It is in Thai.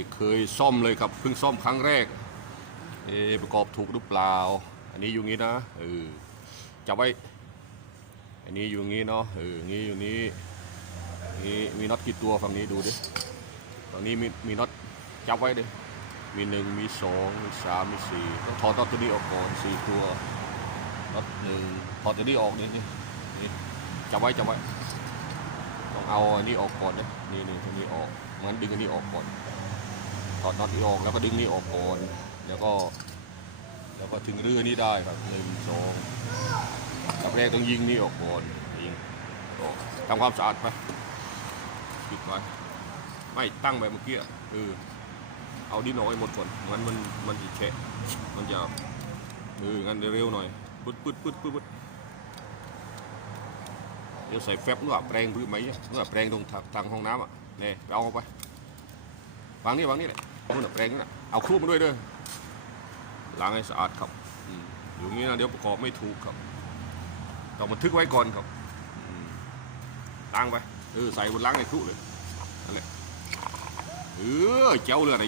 ไม่เคยซ่อมเลยครับเพิ่งซ่อมครั้งแรก เอประกอบถูกหรือเปล่า อันนี้อยู่งี้นะเออจับไว้ อันนี้อยู่งี้เนาะเอองี้อยู่นี้นี่มีน็อตกี่ตัวฝั่งนี้ดูดิฝั่งนี้มีมีน็อตจับไว้ดิมีหนึ่งมีสองมีสามมีสี่ต้องถอดน็อตตัวนี้ออกก่อนสี่ตัวน็อตหนึ่งถอดตัวนี้ออกนี่นี่นี่จับไว้จับไว้ต้องเอาอันนี้ออกก่อนนะนี่นี่ตัวนี้ออกงั้นดึงอันนี้ออกก่อน ถอดน็อตนี้ออกแล้วก็ดึงนี้ออกก่อนแล้วก็ แล้วก็ถึงเรือนี้ได้ครับหนึ่งสองดับแรกต้องยิงนี่ออกก่อนยิงออกทำความสะอาดไปปิดไว้ไม่ตั้งแบบเมื่อกี้เออเอาดินออกให้หมดก่อนงั้นมันมันจะแฉะมันจะเอองั้นเร็วหน่อยปึ๊ดปึ๊ดปึ๊ดปึ๊ดปึ๊ดเดี๋ยวใส่แฟบหรือว่าแปรงหรือไหมเนี่ยหรือว่าแปรงตรงทางห้องน้ำอะเนี่ยไปเอาไป วางนี่วางนี่แหละนู่นนแปรงนี่นน่ะเอาครูมาด้วยเด้อล้างให้สะอาดครับอยู่งนี้นะเดี๋ยวประกอบไม่ถูกครับต้องบันทึกไว้ก่อนครับล้างไปเออใส่บนล้างในครูเลยนั่นแหละเออเจ้าเลยอะไร